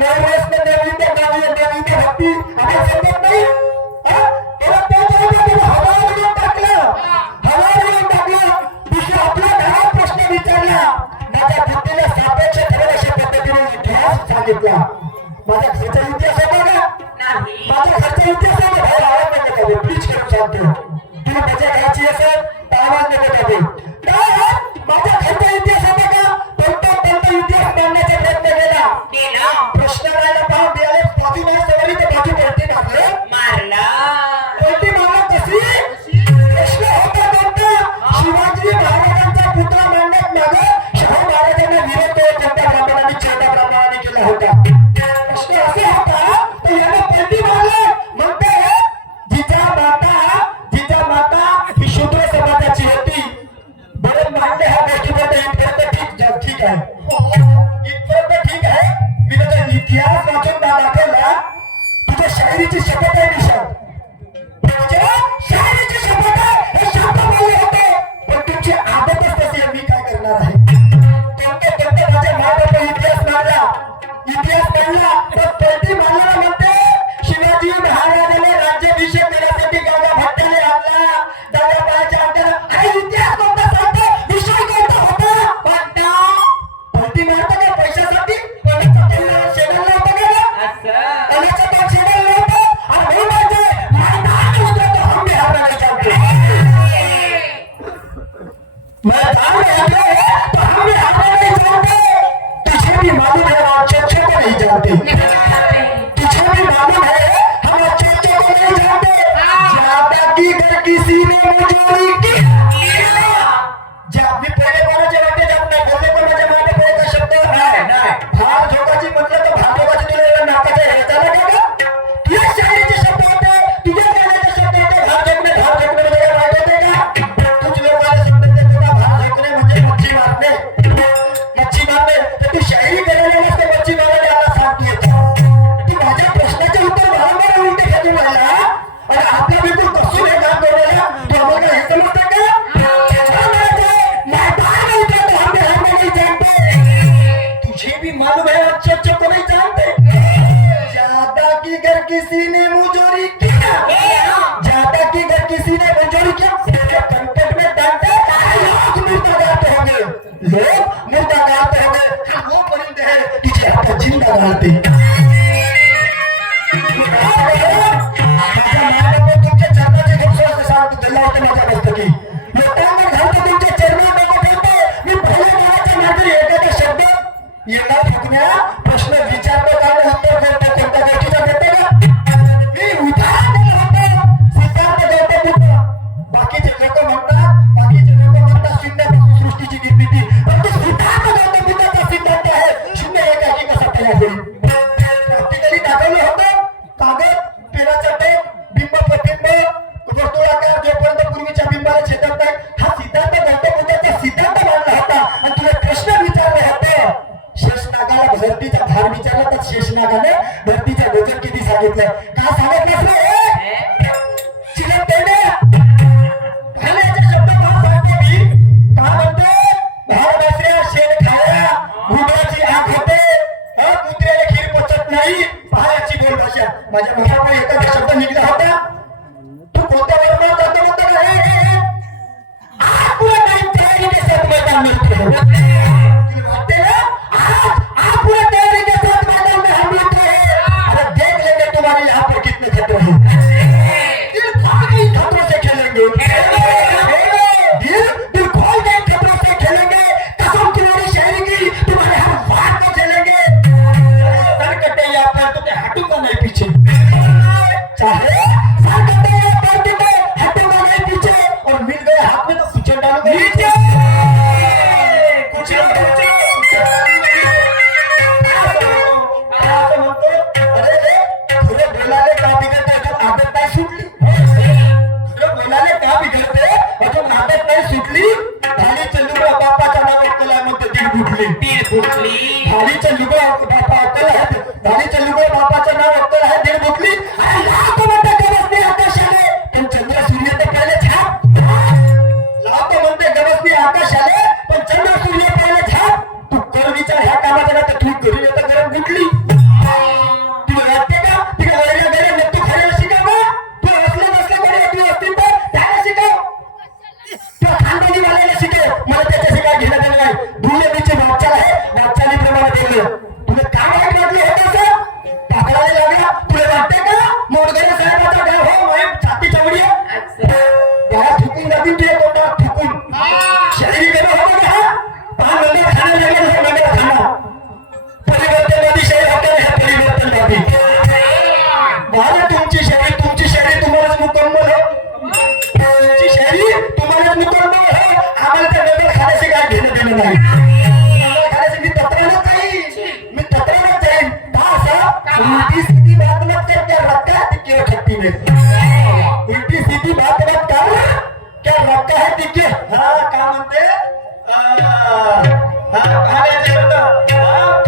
नवरत्न देवी त्या गावी देवी त्या भक्ती आपण समजत नाही. तेव्हा त्या जगामध्ये हवालून टाकलं दुसरं आपल्या घरात प्रश्न विचारला. माझ्या बुद्धीला सापेक्ष ठरेल अशा पद्धतीने इतिहास सांगितला. माझ्या घरचा इतिहास होता का? माझ्या घरचा इतिहास आहे बाहेर आवाज नका द्यावे, प्लीज करून सांगतो. तुम्ही मजा घ्यायची असेल तर आवाज नका द्यावे. माझ्या घरचा इतिहास होता का? कोणता इतिहास मांडण्याचा प्रयत्न केला. प्रश्न करायला पाहून मिळाले बाजू नाही सवारी तर बाजू पलटी मारला. पलटी मारला कशी? प्रश्न होता कोणता? शिवाजी महाराजांचा पुतळा मांडण्यात मागे शाहू महाराजांना विरोध कोणत्या ब्राह्मणांनी चेता ब्राह्मणांनी केला होता. प्रश्न असा होता तर याला पलटी मारले. म्हणते जिजामाता ही शूद्र समाजाची होती. बरं मानले ह्या गोष्टीमध्ये इथपर्यंत ठीक आहे. इथपर्यंत ठीक आहे. मी तुझा इतिहास वाचून दाखवला. तुझ्या शायरीची शपथ आहे निशाद. शायरीची शपथ आहे. हे शब्द बोलले होते पण तुमची आदतच तशी आहे. मी काय करणार आहे? कोणते माझ्या मायबापा इतिहास मांडला तर पलटी मारलेला म्हणते शिवाजी महाराजांनी राज्याभिषेक करण्यासाठी गागा भट्टाने आणला. दादाबाईच्या अंगाला हा इतिहास कोणता सांगतो? विषय कोणता होता? पलटी मारता का पैशासाठी? कोणाचा तोंड शेणाला होता का? कोणाचा तोंड शेणाला होता? आणि मी म्हणते मैदान होता तो हम बिहार में नहीं जानते. मैदान में आते तो हम बिहार में नहीं जानते. तुझे भी मालूम है हम अच्छे को नहीं जानते. तुझे भी मालूम है हम अच्छे को नहीं जानते. ज्यादा की कर किसी ने मुझे की मी पहिले कोणाच्या वाटे जात नाही. बोलले पण माझ्या मागे पहिले का शब्द नाही. भार झोकाची म्हटलं तर भागोबाची तुला नाकाचा हे झाला का? तुझ्या शाळेचे शब्द होते, तुझ्या गाण्याचे शब्द होते. भार झोकणे म्हणजे वाईट होते का? तुझ लोकांना शब्द देते का? भार झोकणे म्हणजे मच्छी मारणे. तर तू शायरी करायला नसते मच्छी मारायला आला सांगते. तू माझ्या प्रश्नाचे उत्तर वारंवार उलटे खाली व्हायला आणि आपल्या बिलकुल कसून हे काम करायला तू आम्हाला हे समजतं का? तुझे भी मालूम है अच्छे को नहीं जानते. ज्यादा की घर किसी ने मुजोरी किया. ज्यादा की घर किसी ने मुजोरी किया. तेरे कंटेंट में डालते लोग मुर्दा गाते होंगे. लोग मुर्दा गाते होंगे. हम वो परिंदे हैं कि जिहाद जिंदा गाते. तुमच्या छाताचे घेऊन सांगतो दिला होता माझ्या पुस्तकी. लोकांना घालतो तुमच्या चरणी नको ठेवतो. मी पहिले गावाच्या नागरी एखादा शब्द येणार फुकण्या प्रश्न विचारतो का उत्तर देतो कोणत्या गोष्टीचा देतो का? मी उदाहरण दिलं होतं सिद्धार्थ गौतम बुद्ध. बाकीचे लोक म्हणतात शून्य सृष्टीची निर्मिती. पण तो सिद्धार्थ गौतम बुद्धाचा सिद्धांत आहे शून्य एकाकी कसा तयार होईल. प्रॅक्टिकली दाखवलं होतं. कागद पेनाचा टेप बिंब प्रतिबिंब वर्तुळाकार जोपर्यंत पूर्वीच्या बिंबाला छेदत नाही. हा सिद्धांत गौतम बुद्धाचा सिद्धांत मानला होता. आणि तुला प्रश्न विचारले होते. शेषनागाला धरतीचा भार विचारला तर शेषनागाने धरतीचं वजन किती सांगितलंय? काय सांगितलं शब्द का सांगतो मी? काय म्हणते? भार बसऱ्या शेण खाया घुबडाची आंख होते. कुत्र्याला खीर पचत नाही. पहायची बोल भाषा. माझ्या मुखामुळे एखादा शब्द निघला होता. तू कोणत्या वर्गात जातो म्हणतो का? आपलं नाही तयारी के साथ मैदान मिळतो. वाटते ना आप पूरे तैयारी के साथ मैदान में हम लोग हैं. अरे देख लेंगे तुम्हारे यहाँ पर कितने खतरे हैं. दिल भाग इन खतरों से खेलेंगे. दिल खोल के खतरों से खेलेंगे. कसम तुम्हारी शायरी की तुम्हारे हर बात में चलेंगे. सर कटे या पैर तो मैं हटूंगा नहीं पीछे. चाहे सर कटे या पैर तो मैं हटूंगा नहीं पीछे. और मिल गए हाथ में तो पीछे डालूंगा नीचे. कुछ बापाच्या नावात त्याला म्हणते दीड फुटली. लाख म्हणते गवसनी आकाशाने पण चंद्र सूर्य तर पहिले छाप. लाख म्हणते गवसनी आकाशाने पण चंद्र सूर्य पहिले छाप. तू कर विचार ह्या कामाचा ना तर तू करून येतं गरम फुटली. दुर्लभीची वाटचाल आहे, वाटचालीप्रमाणे बोललं. तुला काय वाईट वाटलं होतं असं? टाकळायला लागला. तुला वाटते का मोडगरे साहेबाचा गाव हो माहीत छाती चवडी त्याला थुकून जातील तुझ्या तोंडात थुकून. शहरी कमी होतं का हा? पान नंबर खाणं लागेल असं नंबर खाणं. परिवर्तनवादी शहर हक्काने आहे परिवर्तनवादी. मला तुमची शहरी तुम्हालाच मुकम्मल हो. तुमची शहरी तुम्हालाच मुकम्मल हो. आम्हाला त्या नंबर खाण्याचे काय घेणं देणं नाही. नंबर खाण्याचे मी तत्रानच जाईन. का असं? उलटी सीधी बात मत कर, क्या रखा है तिक्के खट्टी में. उलटी सीधी बात मत कर, क्या रखा है तिक्के. हा का म्हणते खाण्याचे होतं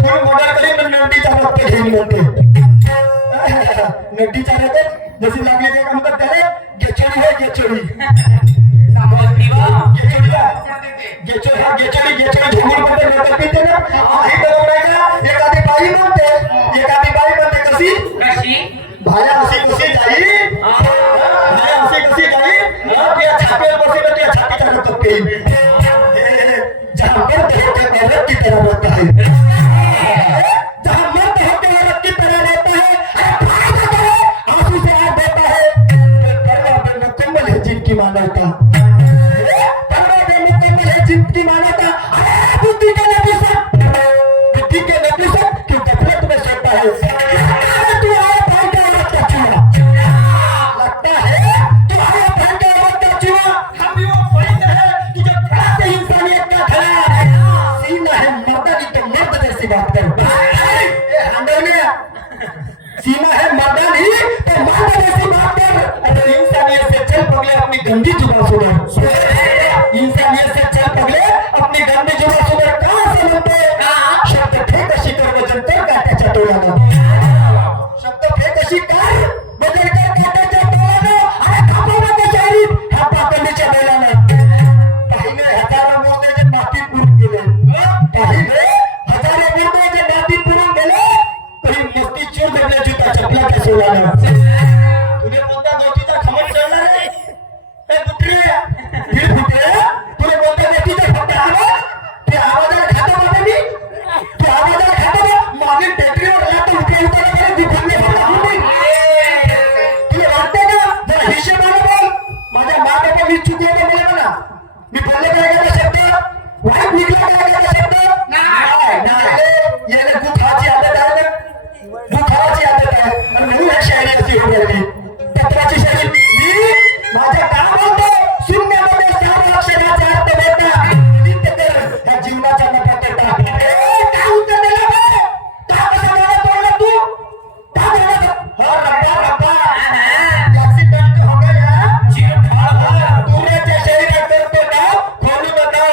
फुल मोडर करी पण नंदीचा रक्त घेऊन म्हणते. नंदीचा रक्त जशी लागली ते का म्हणतात त्याला गेचोडी आहे गेचोडी. गेचोडी झोमून म्हणते नंतर पिते ना. आई बरोबर आहे का? एखादी बाई म्हणते कशी भाया अशी कशी जाई भाया अशी कशी जाई तुझ्या छातीवर बसेल तुझ्या छातीचा रक्त पेईल. जहां मर्द होते हैं औरत की तरह रहता है. जहां मर्द होते हैं औरत की तरह रहता है. आंसू से आग देता है. परवा मुकम्मल है जिनकी मानवता. जिनकी मान्यता बुद्धि के नपुंसक क्यों गफलत में सोता है. तू आया भाई का औरत का चूहा लगता है. तू आया भाई का औरत का चूहा. हम भी वो फरिश्ते हैं कि जो खड़ा से इंसानियत का खड़ा है. सीना है मर्दानी तो मर्द जैसी बात कर. सीमा है मर्दानी तो मर्द जैसी बात कर. अरे इंसानियत से चल पगले अपनी गंदी जुबान सुना. इंसानियत से चल पगले अपनी गंदी जुबान सुना. कहां से म्हणते शब्द फेक अशी कर वजन कर काट्याच्या टोळ्यानं. शब्द फेक अशी कर वजन कर काट्याच्या टोळ्यानं. अरे थांबवते शहरीत ह्या पातळीच्या बेलानं. पहिले हजारो मुर्दे जे मातीत पुरून गेले. पहिले हजारो मुर्दे जे मातीत पुरून गेले तरी मस्ती चूर देण्याची जुता चपला त्या सोलानं. तुझे कोणत्या गोष्टीचा खमट चढला रे कुठे तुला कोणत्या गोष्टीचा फक्त आवाज ते आवाजाला खातं होतं मी. तू आवाजाला खातं मागील टेकडीवर राहतो उठे उठायला दुखाने तुला वाटतं का जरा हिशेबाने बोल. माझ्या मा बाबा मी चुकलो तर मला म्हणा. मी बोलले काय का शब्द वाईट निघला काय का शब्द नाही. याला दुखाची आदत आहे ना. दुखाची आदत आहे आणि म्हणून या शायरी होऊ राहिली. तत्वाची शायरी मी माझ्या काम होतो शून्यामध्ये 7 अक्षराचा अर्थ देता नित्य कर ह्या जीवनाच्या नफाकरता. काय उत्तर दिलं बे? का कसं मला तोडलं तू? का बोलत? हो रब्बा ऍक्सिडेंट हो गया. दूरच्या शरीरात करतो ना खोलू नका.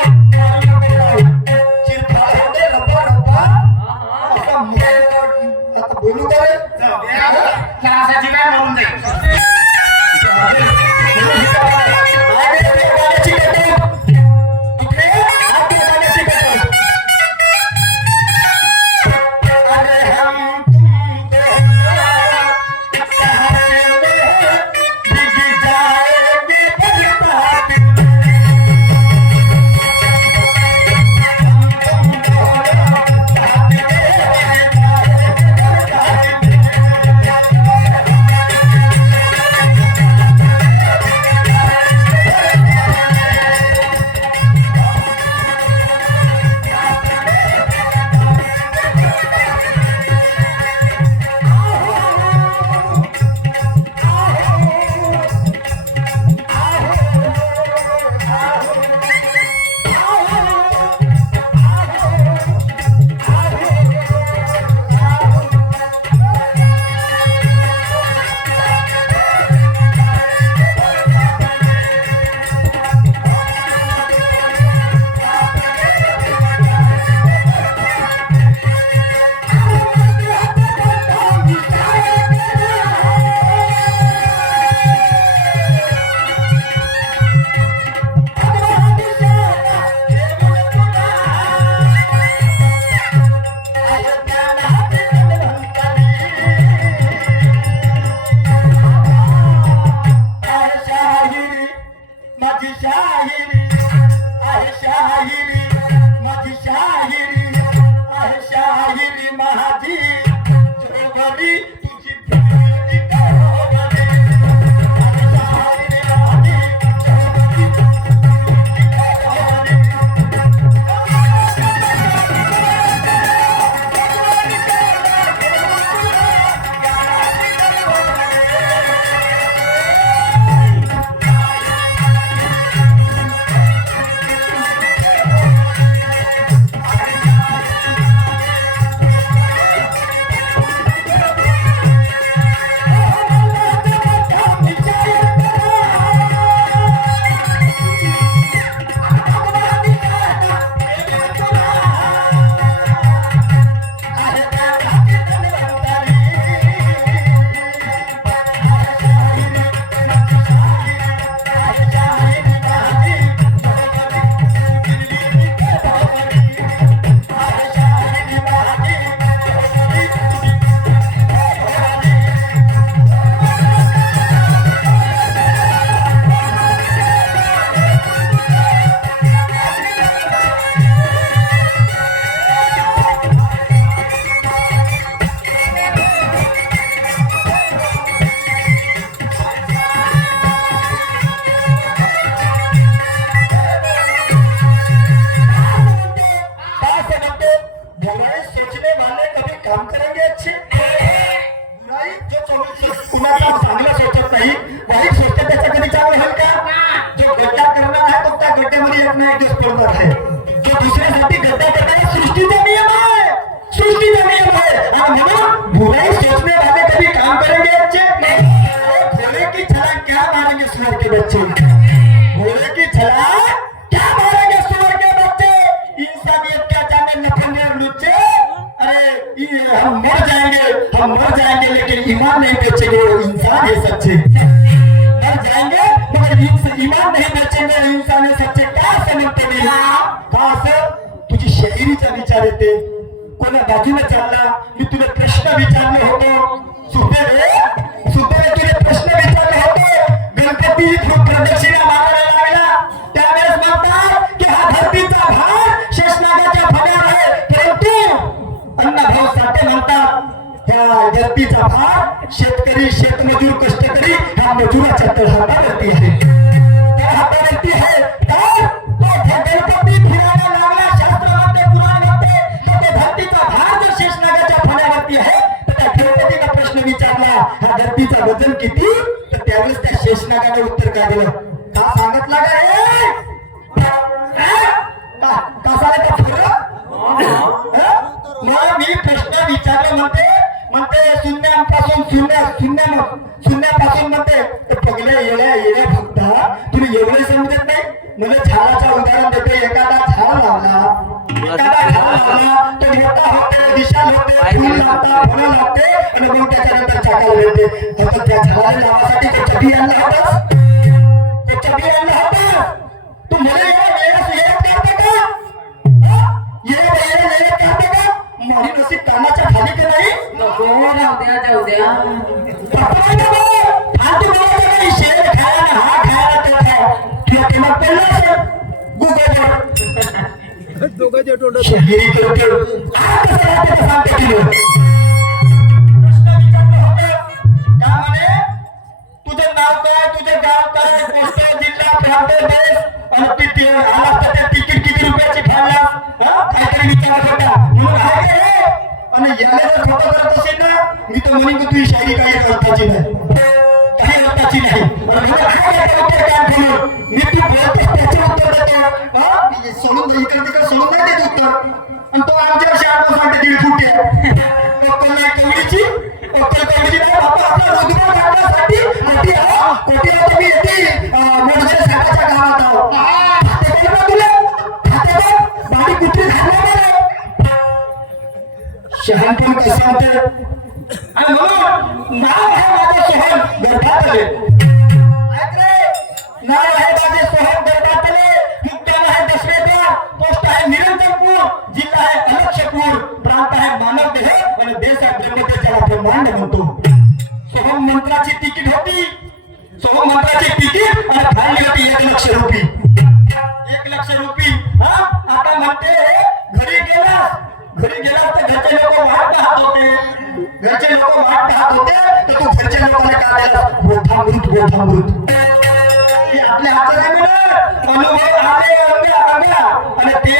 चिरफाड होते रब्बा आता बोलू का रे? क्लासाची काय म्हणून जाईल सुअर के बच्चे बोले कि चला क्या मारेंगे सुअर के बच्चे, इंसानियत क्या जाने नखरे और लुच्चे। अरे हम मर जाएंगे लेकिन ईमान नहीं बेचेंगे, इंसान है सच्चे। मर जाएंगे मगर ईमान नहीं बेचेंगे, इंसान है सच्चे। क्या समजते नहीं कहा सर तुझी शायरीचा विचार येते, कोणा बाजूला चालला मी तुला प्रश्न विचारले होतो सुद्धा तुझे प्रश्न विचारले होते। गणपती प्रदक्षिणा मारायला लागला त्यावेळेस म्हणतात की हा धरतीचा भार शेषनागाच्या फण्यावर आहे, परंतु अण्णाभाऊ साठे म्हणतात ह्या धरतीचा भार शेतकरी शेतमजूर कष्टकरी ह्या मजुराच्या हातावरती आहे, त्या हातावरती आहे। तर तो गणपती फिरायला लागला, शास्त्र म्हणते पुराण म्हणते तो धरतीचा भार जर शेषनागाच्या फण्यावरती आहे तर त्या गणपतीला प्रश्न विचारला हा धरतीचा वजन किती, तर त्यावेळेस त्या शेषनागाने उत्तर काय दिलं, का सांगितलं का झालं का फरक। मग मी प्रश्न विचारले म्हणते शून्यापासून म्हणते पगल्या येण्या भक्ता तुम्ही एवढे समजत नाही। म्हणजे झाडाचं उदाहरण देतो, एखादा झाड लावला तो मोठा होते, विशाल होते, फुल लागतात, फळं लागते आणि मग त्याच्यानंतर छाटाला येते। आता त्या झाडाला लावासाठी तो चबी आणला होतास, तू मला माझी नसीब कामाच्या खाली का नाही शेर खायला हा खायला ते खाय तुला तेव्हा पडलं गुगल शहरी करते कसं राहते ते सांगते की प्रश्न विचारलं होतं का म्हणे तुझं नाव काय, तुझं गाव काय, पोस्ट जिल्हा प्रांत देश आणि किती आला तर त्या तिकीट किती रुपयाची खाल्ला काहीतरी विचारत होता म्हणून आणि याला जर खोटं करत असेल ना मी तर म्हणेन की तुझी शायरी काही अर्थाची नाही, काही अर्थाची नाही। मी तू बोलतोस त्याचे उत्तर देतो, सोडून इकडे तिकडे सोडून नाही देत उत्तर, आणि तो आमच्या शाळेत 1.5 फूट आहे कमिटीची कमिटी आपला रोजगार काढण्यासाठी मोठी कोटी तुम्ही येते मोठ्या साठाच्या गावात आहोत बाडी कुठे शहाणपण कसं होते आणि म्हणून नाव आहे माझे सोहम गर्भातले, नाव आहे माझे सोहम गर्भातले, मुक्काम आहे दशवेद्वार, पोस्ट आहे निरंजनपूर, जिल्हा आहे अलक्षपूर, प्रांत आहे मानवदेह आणि देश आहे ब्रह्मतेजाला ब्रह्मांड म्हणतो। सोहम मंत्राची तिकीट होती, सोहम मंत्राची तिकीट आणि फायनल होती 1 लाख रुपये, 1 लाख रुपये। आता म्हणते घरी गेला तर घरचे लोक वाट पाहत होते, तर तू घरच्या लोकांना काय द्यायला गोठामृत आपल्या हाताने अनुभव आले आणि ते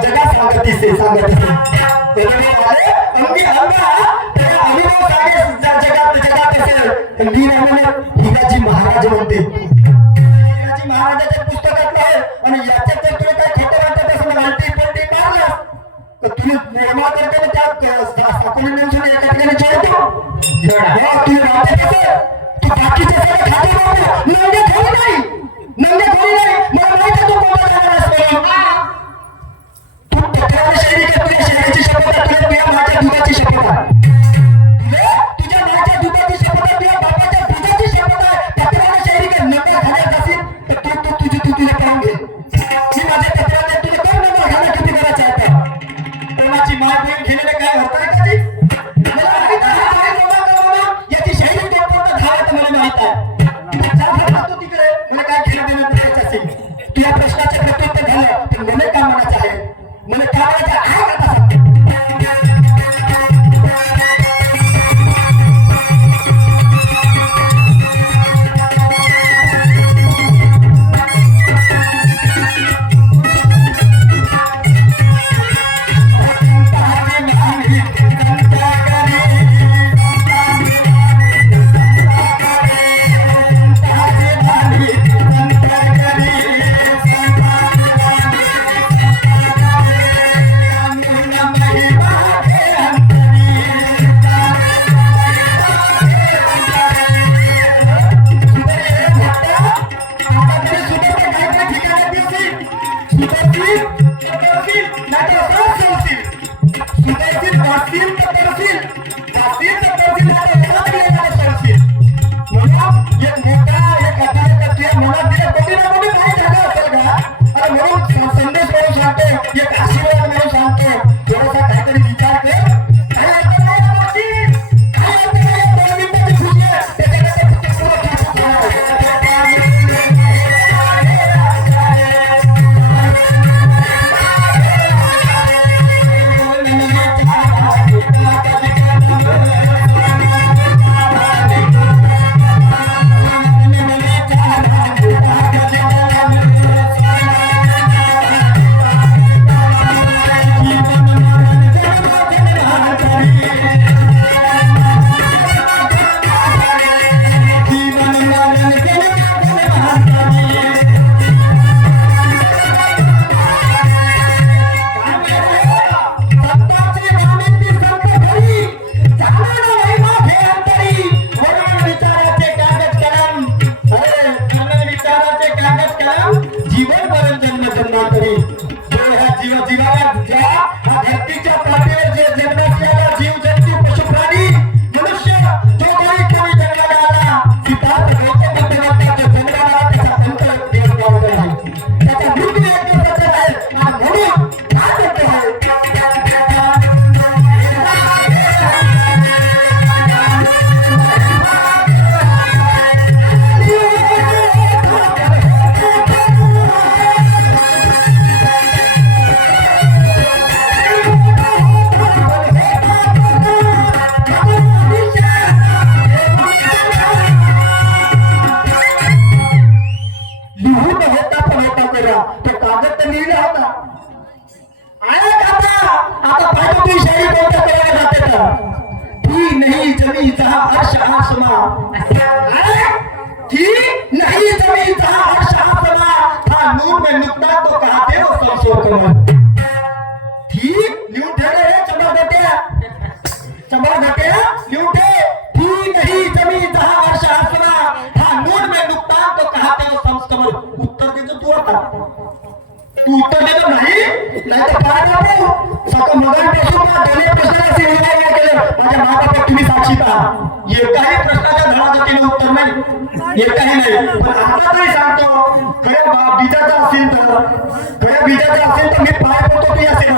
जगा सांगतीसे अनुभव आले अनुभव जगात असेल। मी हिराजी महाराज म्हणते, हिराजी महाराजाच्या पुस्तकातलं आहे आणि याच्यात जर तुला काय खोटं वाटत असेल माहिती पडते मारलं तर तुम्ही निर्माण करते त्या साखळी नेऊन एका ठिकाणी जोडतो तुम्ही राहते कसं तू बाकीचे सगळं खाते नंगे खोली नाही मला माहिती तू कोणता जाणार असतो, तू तत्वाने शैली कर, तुझ्या शरीराची शपथ आहे, तुझ्या माझ्या दुधाची शपथ आहे, तुझ्या माझ्या दुधाची शपथ आहे, तुझ्या बापाच्या दुधाची शपथ आहे, तत्वाने शैली कर। नंबर घालत असेल तर तू तुझे पाहून घे, मी माझ्या तत्वाने तुझे कोण नंबर घालत किती करायचे आहे, कोणाची माय बहीण घेलेले काय होत आहे मला माहित आहे याची शैली कोणता झाला तर मला माहित आहे, तिकडे मला काय कलम जीवन मरण जन्म जन्मांतरी जो ह्या जीवाला ज्या ह्या धरतीच्या पाठीवर जे जन्मास आला जीव जंतू पशु प्राणी मनुष्य जो कोणी जन्माला आला सिद्धार्थ गौतम बुद्धाच्या जन्माला त्याचा अंत देव गावला आहे त्याचा मृत्यू एक दिवसाचा आहे आणि म्हणून काय करतो आहे तू उत्तर देतो नाही तर काय करू सगळं मगापासून दोन्ही प्रश्नाचे विभाग केले माझ्या मातापिता तुम्ही साक्षीत आहात एकाही प्रश्नाच्या धडाधडीने उत्तर नाही एकही नाही पण आता तरी सांगतो खऱ्या बीजाचा असेल तर मी पाय पडतो तुम्ही असेल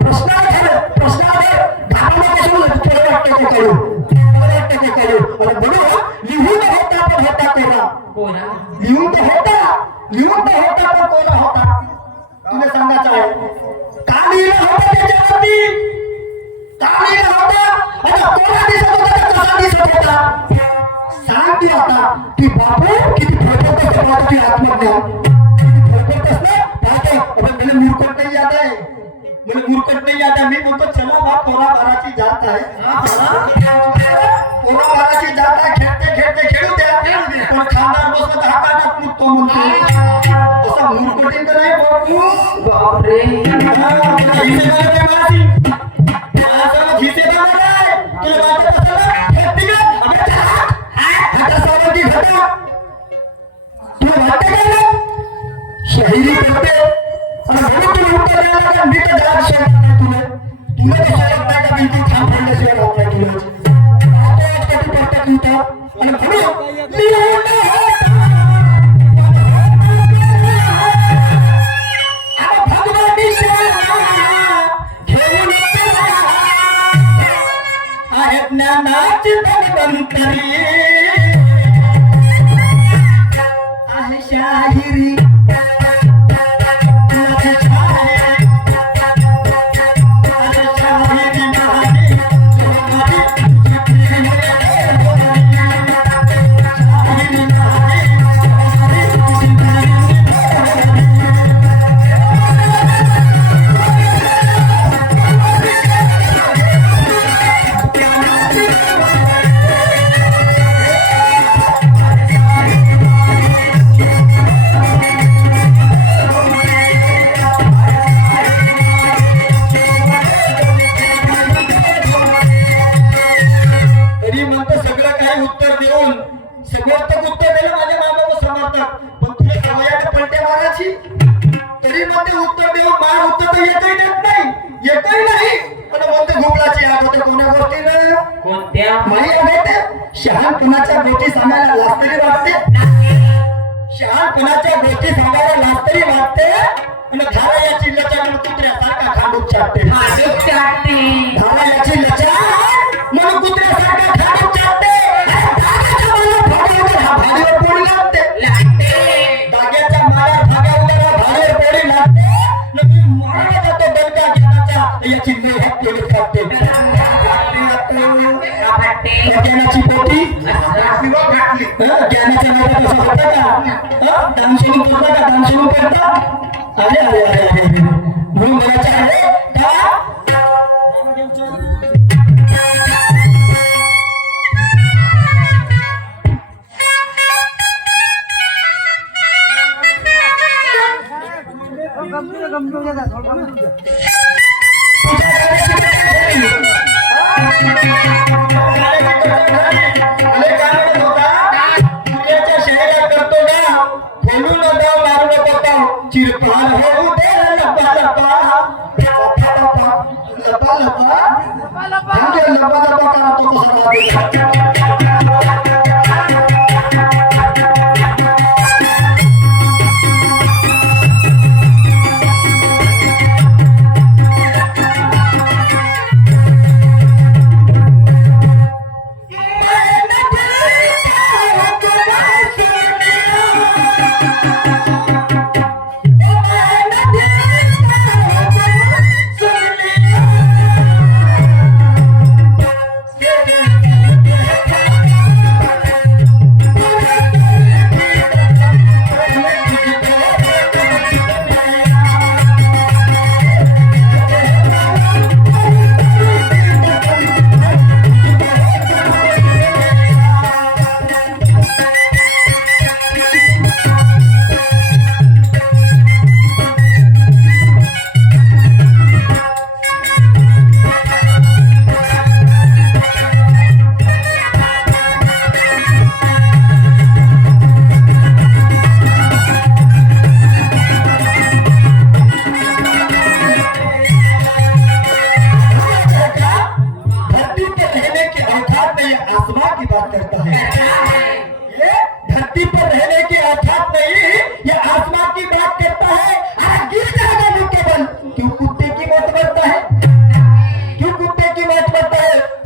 प्रश्नावर धारणापासून तुला वाटतं की करू आणि म्हणून लिहून होता पण होता कोणा लिहून तर होता पण कोणा होता तुला सांगायचं आहे का लिहिलं होतं त्याच्यावरती का लिहिलं होतं आता कोणा दिसत होता कसा दिसत होता सांग की आता की बापू किती फरफरत असतो तुझी आत्मज्ञान किती फरफरत असतं पाहतो पण मला मूर्खट नाही याद आहे मी म्हणतो चला बा पोरा बाराची जात आहे खेळते खेळू द्या पण खानदार बसलं तर हाताने पुरतो म्हणतो असा मूर्खटीन तर नाही बापरे शहरी करते आणि म्हणून तुला उत्तर द्यायला का मी तर जात शकत तुला तुला ते शाळेत नाही का बिलकुल थांब पडल्याशिवाय राहत नाही तुला आता कधी पडतात होता आणि म्हणून आहेत ज्ञानाची धन्वंतरी आहे शाहिरी शहाणपणाच्या गोष्टी सांगायला लाजतरी वाटते आणि धारा या चिल्ल्याच्या कुत्र्यासारखा खांडूक चाटते धारा याची लचा म्हणून कुत्र्यासारखा खांडूक चाटते भाडीवर पोळी लागते धाग्याच्या माया धाग्यावर भाडीवर पोळी लागते मारा जातो दणका ज्ञानाच्या याची मेहनत केली खाते ज्ञानाची पोटी ज्ञानाच्या नावात असं होतं का दान सोडून करता अरे म्हणून म्हणायचं आहे का शहरात करतो ना बोलू न चिरपाल हो दे लपा लपा लपा लपा म्हणजे लपा लपा करा तो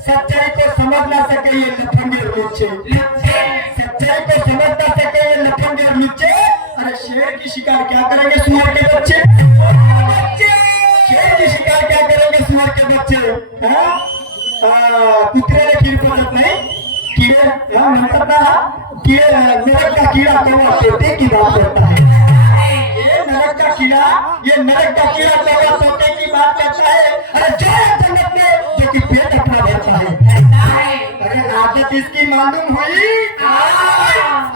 सच्चाई को समझना सके ये लफंगे और लुच्चे। अरे शेर की शिकार क्या करेंगे सुअर के बच्चे, शेर की शिकार क्या करेंगे सुअर के बच्चे। कुत्रे ने खीर पसंद नहीं, कीड़े मतलब ना कीड़े नरक का कीड़ा कौवा तोते की बात करता है। ये नरक का कीड़ा, ये नरक का कीड़ा कौवा तोते की बात करता है। अरे जो जन्नत में जो कि पेट अपना भरता है। आदत इसकी मालूम हुई,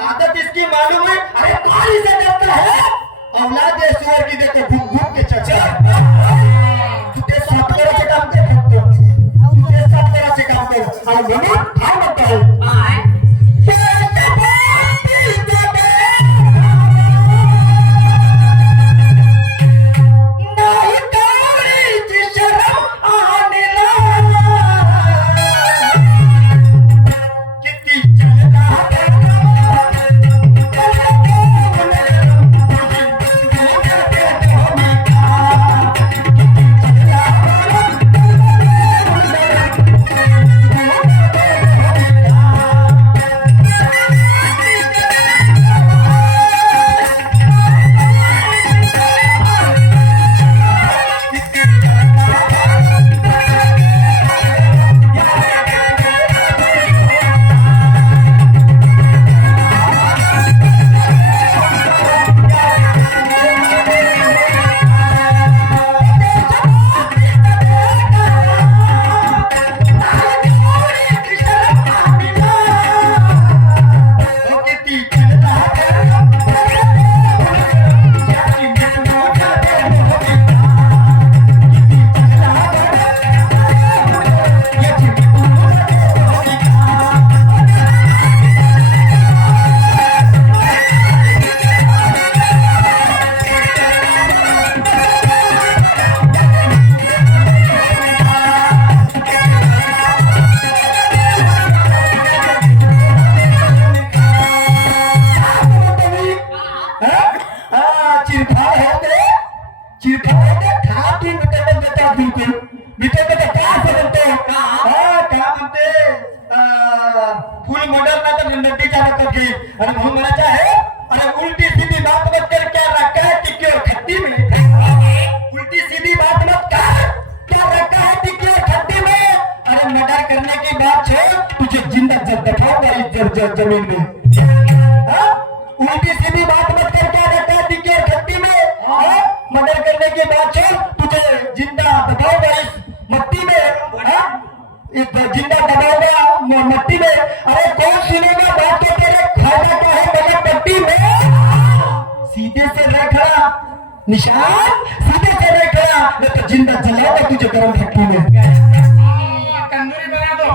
आदत इसकी मालूम हुई। अरे कौन इसे डरता है? औलाद सुअर की देखो घूम घूम के चर्चा है। तुझे सब तरह से काम कर सकते हो, तुझे सब तरह से काम करो। और मम्मी हाँ बताओ फुल मॉडल ना तो नड्डी चालक कर गई। अरे बहुत मना चाहे। अरे उल्टी सीधी बात मत कर, क्या रखा है टिक्की और खट्टी में। उल्टी सीधी बात मत कर, क्या रखा है टिक्की और खट्टी में। अरे मर्डर करने की बात है, तुझे जिंदा जब दिखाऊंगा इस जमीन में। उल्टी सीधी बात मत कर, क्या रखा है टिक्की और खट्टी में। मर्डर करने की बात है, तुझे जिंदा दिखाऊंगा इस मट्टी में। जिंदा दबाऊंगा मट्टी में। अरे कौन सुनेगा बात के तेरे खाना क्या है मेरे पट्टी में। सीधे से रह खड़ा निशान, सीधे से रह खड़ा, मैं तो जिंदा जलाऊंगा तुझे गरम भट्टी में। तंदूरी बना दो।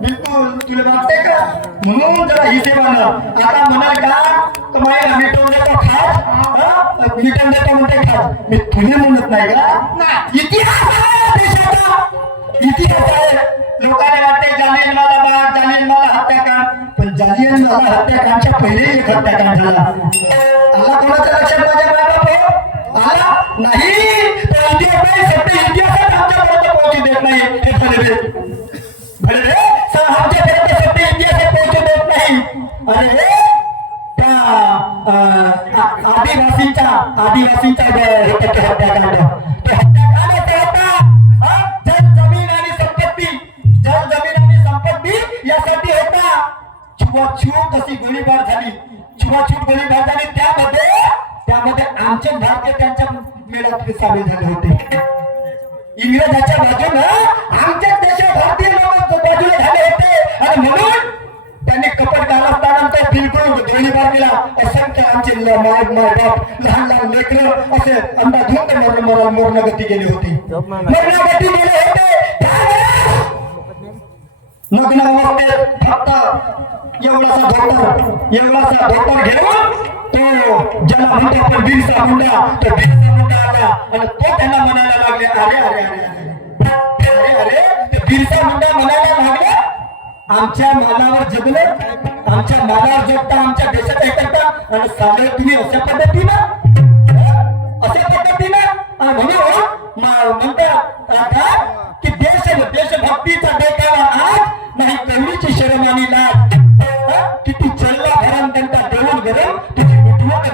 बिल्कुल तुले वाटते का म्हणून जरा हिशेबानं आता म्हणाल का कमाई आम्ही टोले तो खास रिटर्न देतो म्हणते खा मी तुला म्हणत नाही का इतिहास आहे देशाचा इतिहास आहे लोकांना वाटते जालियनवाला बाग जालियनवाला हत्याकांड पण जालियनवाला हत्याकांडच्या पहिले एक हत्याकांड झाला आला कोणाच्या लक्षात माझ्या बाबा आला नाही तो इतिहास नाही सत्य इतिहासात आमच्यापर्यंत पोहोचू देत नाही हे भले आमच्यापर्यंत सत्य इतिहासात पोहोचू देत नाही अरे त्या आदिवासींचा हत्याकांड तो हत्याकांड होता जमीन आणि संपत्ती यासाठी होता छुवाछूत अशी गोळीबार झाली त्यामध्ये आमचे भारतीय त्यांच्या मेळात सामील झाले होते इंग्रजाच्या बाजूनं आमच्या देशात भारतीय लोक बाजूला झाले होते आणि म्हणून त्यांनी कपट घालताना बिलकुल गोळीबार केला असंख्य आमचे बाप लहान लेकरं असे अंधाधुंद मरण गती गेली होती मरणगती गेले होते लग्न अवस्थेत फक्त एवढासा धोतर घेऊन तो ज्याला म्हणतो आपण बिरसा मुंडा आला आणि तो त्यांना म्हणायला लागले अरे ते बिरसा मुंडा म्हणायला लागले आमच्या मालावर जगलं आमच्या मालावर जगता आमच्या देशात हे करता आणि साधे तुम्ही अशा पद्धतीनं म्हणतात की देशभक्तीचा देखावा आज नाही कवडीची शरम आणि लाज किती चल्ला घरान त्यांचा देऊन गरम तुझी मिठवत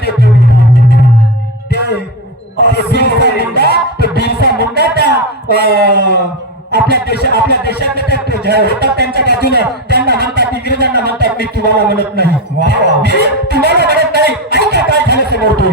बिरसा मुंडा त्या आपल्या देशातले होतात त्यांच्या बाजूला त्यांना म्हणतात इंग्रजांना म्हणतात मी तुम्हाला म्हणत नाही ऐका काय झालं समोर तू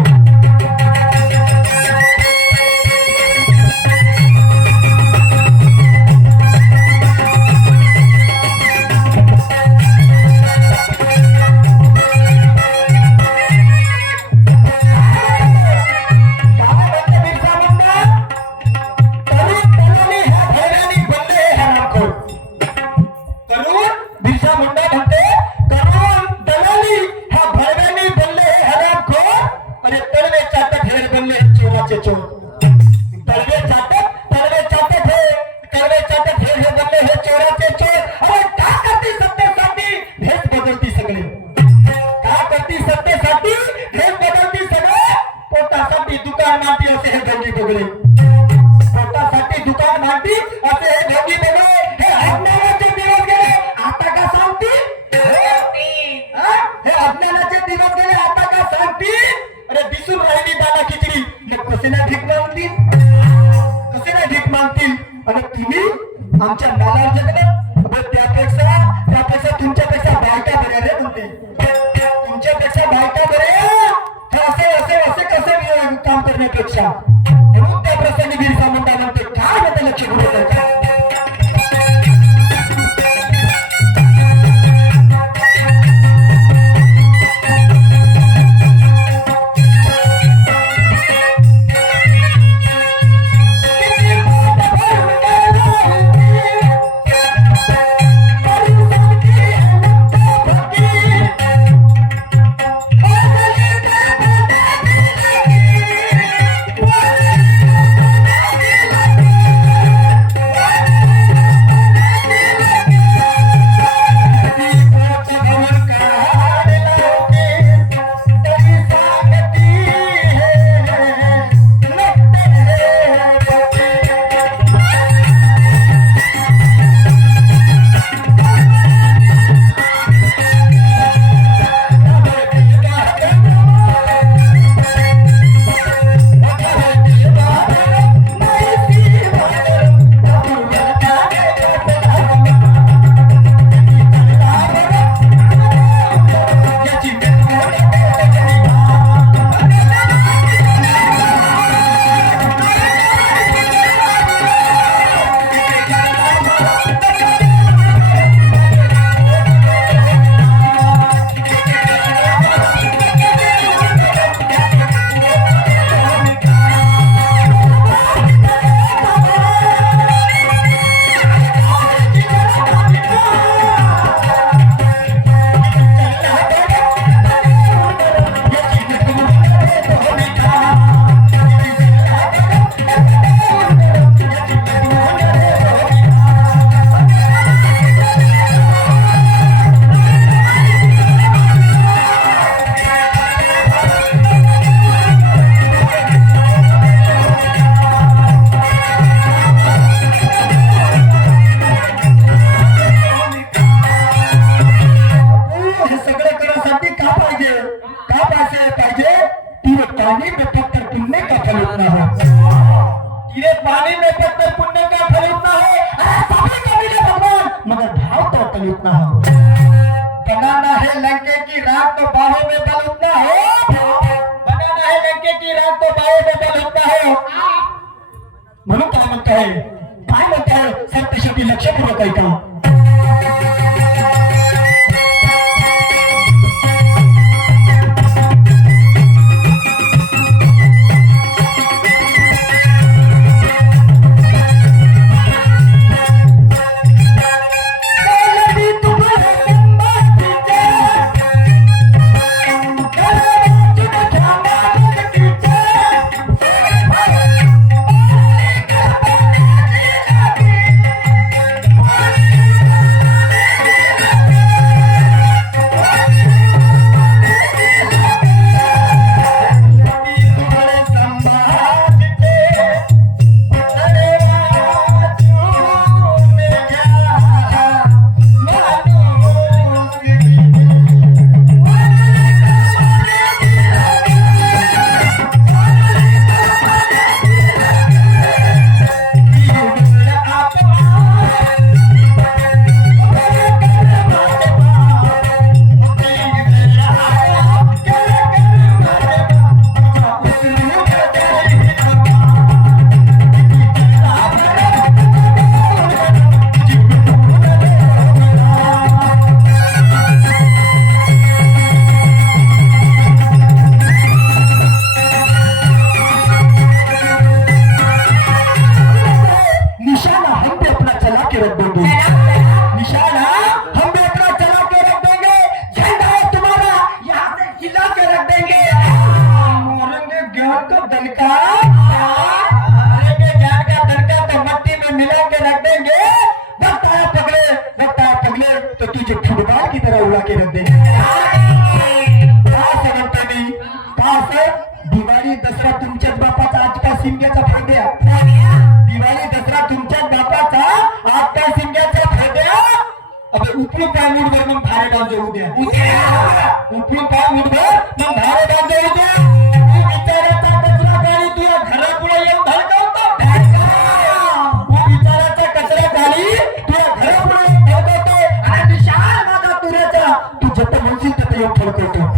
आमच्या नालावर जगले त्यापेक्षा तुमच्यापेक्षा बायका बऱ्या रे म्हणते तुमच्यापेक्षा बायका बऱ्या असे कसे काम करण्यापेक्षा म्हणून त्या प्रसंगी बिरसा मुंडा म्हणते काय म्हणते लक्ष ठेवायचं What? पानी में पत्थर पुण्य का फल उतना हो। तेरे पानी में पत्थर पुण्य का फल उतना हो, सभी को मिले भगवान, मगर भाव तो फल उतना हो। बनाना है लंके की राख तो बाहों में बल उतना हो, बनाना है लंके की राख तो बाहों में बल उतना हो। म्हणून काय म्हणताय, काय म्हणताय, सत्य शेवटी लक्षपूर्वक ऐका. दिवाळी दसरा तुमच्याच बापाचा आजचा शिमग्याचा फायद्या, दिवाळी दसरा तुमच्याच बापाचा आजचा शिमग्याचा फायद्या. अबे उपयोग काय मुठभर मग धारे बांधे उद्या, उपयोग काय मुठभर मग धारे बांधे उद्या. तू विचाराचा कचरा गाडी तुला घरापुढे येऊन धडकवतो, तू विचाराचा कचरा गाडी तुला घरापुढे येऊन धडकवतो आणि विशाल माझा तुऱ्याचा तू जत म्हणशील तत येऊन धडकवतो.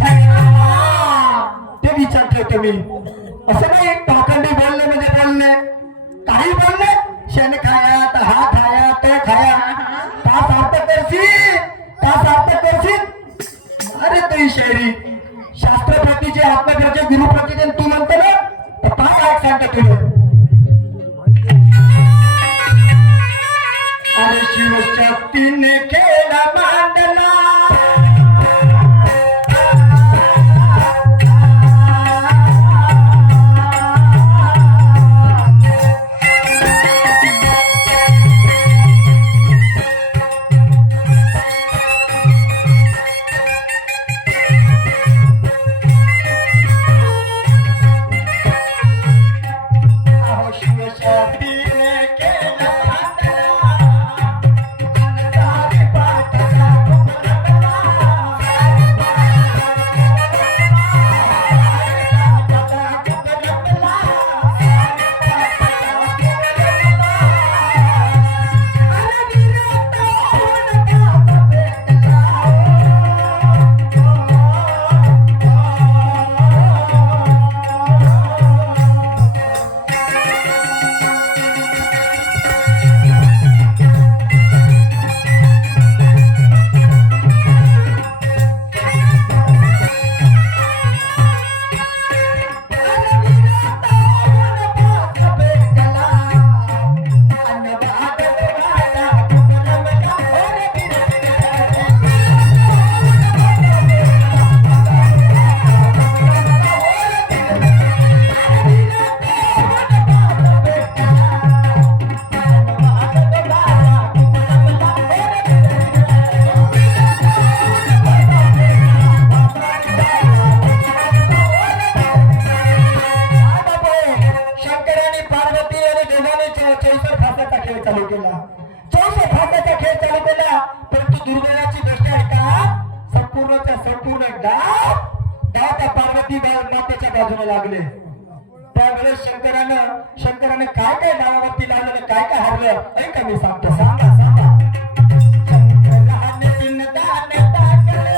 ते विचार ठेवतो मी. असं नाही पाखंडी बोलणे म्हणजे बोलणे, काही बोलणे शेण खाया तर हा खाया तो खाया, तास अर्थ करशील, तास अर्थ करशील. अरे तुझी शायरी शास्त्रप्रतीचे आत्मगरजे गुरुप्रतीचे तू म्हणतो ना, तर काय ऐक सांगतो तुला. अरे शिवशक्तीने खेळ मांडला, लागले. त्यावेळेस शंकरानं काय काय नावावरती लावलं, काय काय हरलं ऐका मी सांगतो. सांगा सांगा. शंकराने पिंडदान टाकले.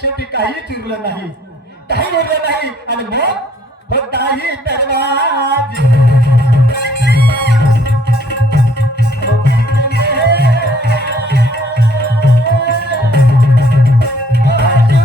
शेवटी काहीच उरलं नाही, काही उरलं नाही. आणि मग काही दरवाजे Oh,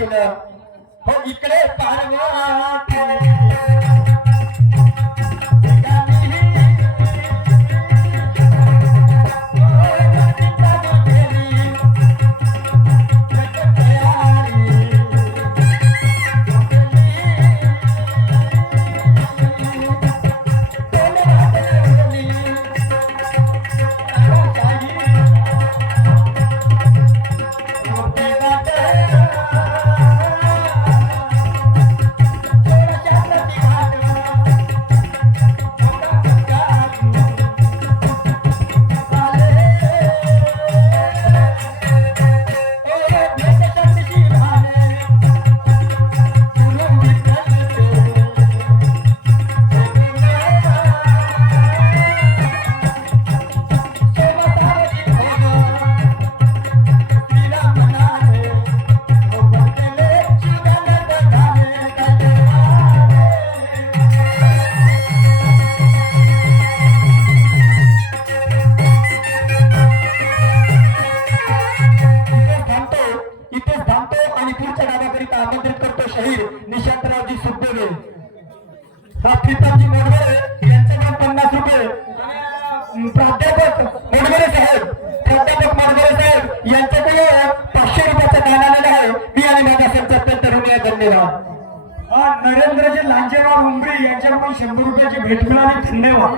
केलं हो इकडे पार्वती आमंत्रित करतो शहीद निशांतरावजी सुखदेवे हा प्रीतमजी मोडवरे यांचं नाव 50 रुपये प्राध्यापक मोडवरे साहेब यांच्याकडे 500 रुपयाचा दान आलेला आहे मी आणि माझा संत अत्यंत ऋणी आहे धन्यवाद नरेंद्रजी लांजेवार उमरी यांच्याकडून 100 रुपयाची भेट मिळाली धन्यवाद